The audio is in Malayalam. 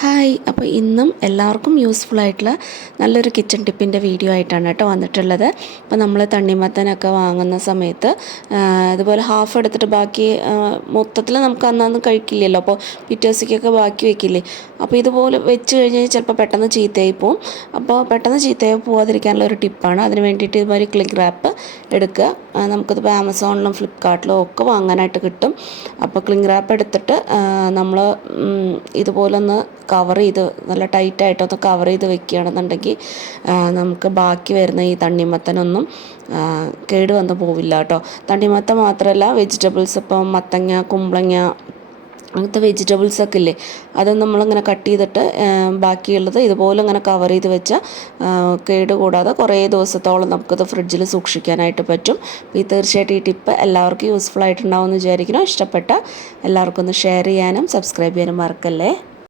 ഹായ്, അപ്പോൾ ഇന്നും എല്ലാവർക്കും യൂസ്ഫുൾ ആയിട്ടുള്ള നല്ലൊരു കിച്ചൺ ടിപ്പിൻ്റെ വീഡിയോ ആയിട്ടാണ് കേട്ടോ വന്നിട്ടുള്ളത്. അപ്പോൾ നമ്മൾ തണ്ണിമത്തനൊക്കെ വാങ്ങുന്ന സമയത്ത് ഇതുപോലെ ഹാഫ് എടുത്തിട്ട് ബാക്കി മൊത്തത്തിൽ നമുക്ക് അന്നന്ന് കഴിക്കില്ലല്ലോ, അപ്പോൾ പിറ്റേ ദിവസത്തേക്കൊക്കെ ബാക്കി വെക്കില്ലേ. അപ്പോൾ ഇതുപോലെ വെച്ച് കഴിഞ്ഞാൽ ചിലപ്പോൾ പെട്ടെന്ന് ചീത്തയായി പോവും. അപ്പോൾ പെട്ടെന്ന് ചീത്തയായി പോകാതിരിക്കാനുള്ള ഒരു ടിപ്പാണ്. അതിന് വേണ്ടിയിട്ട് ഇതുപോലെ ക്ലിംഗ് റാപ്പ് എടുക്കുക. നമുക്കിതിപ്പോൾ ആമസോണിലും ഫ്ലിപ്കാർട്ടിലും ഒക്കെ വാങ്ങാനായിട്ട് കിട്ടും. അപ്പോൾ ക്ലിംഗ് റാപ്പ് എടുത്തിട്ട് നമ്മൾ ഇതുപോലൊന്ന് കവർ ചെയ്ത് നല്ല ടൈറ്റായിട്ടൊന്ന് കവർ ചെയ്ത് വെക്കുകയാണെന്നുണ്ടെങ്കിൽ നമുക്ക് ബാക്കി വരുന്ന ഈ തണ്ണിമത്തനൊന്നും കേട് വന്ന് പോവില്ല കേട്ടോ. തണ്ണിമത്തൻ മാത്രമല്ല, വെജിറ്റബിൾസ് ഇപ്പം മത്തങ്ങ, കുമ്പളങ്ങ, അങ്ങനത്തെ വെജിറ്റബിൾസൊക്കെ ഇല്ലേ, അത് നമ്മളിങ്ങനെ കട്ട് ചെയ്തിട്ട് ബാക്കിയുള്ളത് ഇതുപോലെ ഇങ്ങനെ കവർ ചെയ്ത് വെച്ചാൽ കേട് കൂടാതെ കുറേ ദിവസത്തോളം നമുക്കത് ഫ്രിഡ്ജിൽ സൂക്ഷിക്കാനായിട്ട് പറ്റും. ഈ തീർച്ചയായിട്ടും ഈ ടിപ്പ് എല്ലാവർക്കും യൂസ്ഫുൾ ആയിട്ടുണ്ടാവുമെന്ന് വിചാരിക്കണം. ഇഷ്ടപ്പെട്ട എല്ലാവർക്കും ഒന്ന് ഷെയർ ചെയ്യാനും സബ്സ്ക്രൈബ് ചെയ്യാനും മറക്കല്ലേ.